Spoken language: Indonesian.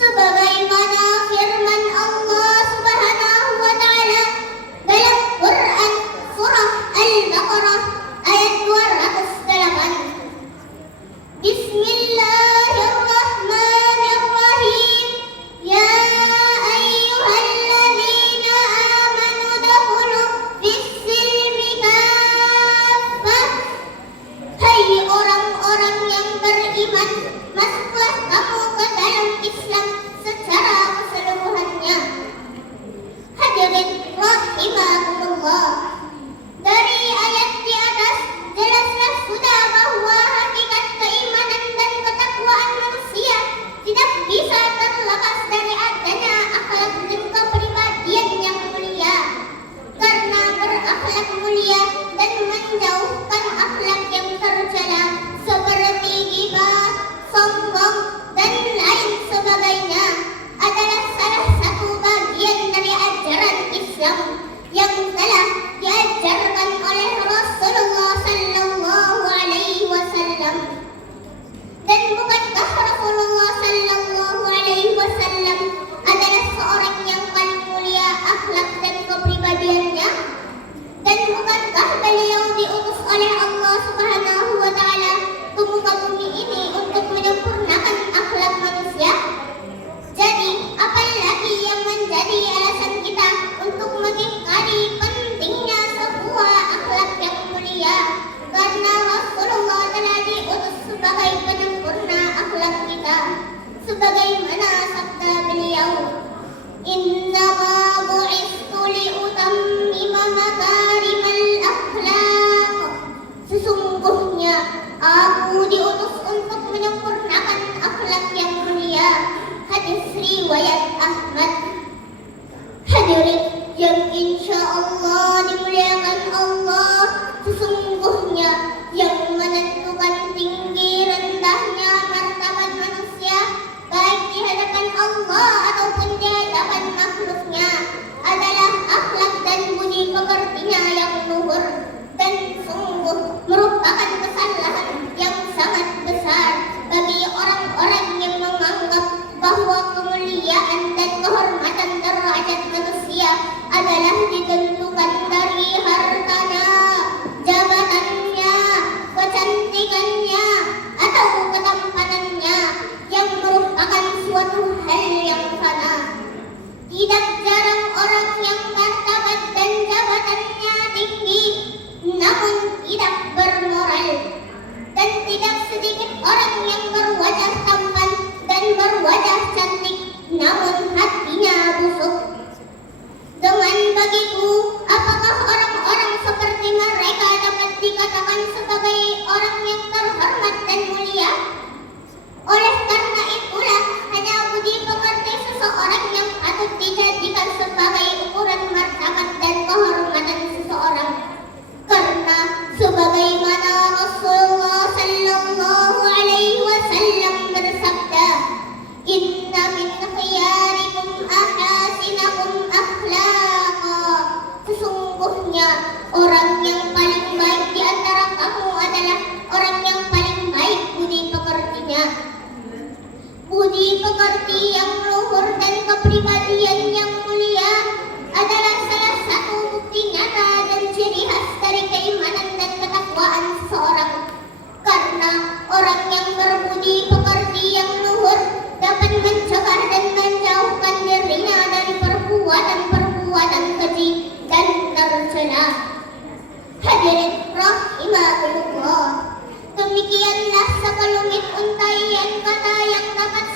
Sebagaimana firman Allah tidak sedikit orang yang berwajah tampan dan berwajah cantik, namun hatinya busuk. Dengan bagiku, apakah orang-orang seperti mereka dapat dikatakan sebagai orang yang terhormat dan mulia? Oleh karena itulah, hanya budi pekerti seseorang yang patut dijadikan sebagai ukuran martabat dan kehormatan seseorang. Karena sebagaimana Rasulullah sallallahu alaihi wasallam bersabda, "Inna min khiyarikum ahasinakum akhlaqa." Sesungguhnya orang yang paling baik di antara kamu adalah orang yang paling baik budi pekertinya. Budi pekerti yang luhur dan kepribadian yang mulia adalah salah satu bukti nyata dan ciri khas dari keimanan dan ketakwaan seseorang. Karena orang yang berbudi pekerti yang luhur dapat mencegah dan menjauhkan dirinya dari perbuatan-perbuatan keji dan tercela. Hadirin rahimakumullah, demikianlah sekelumit untaian kata yang dapat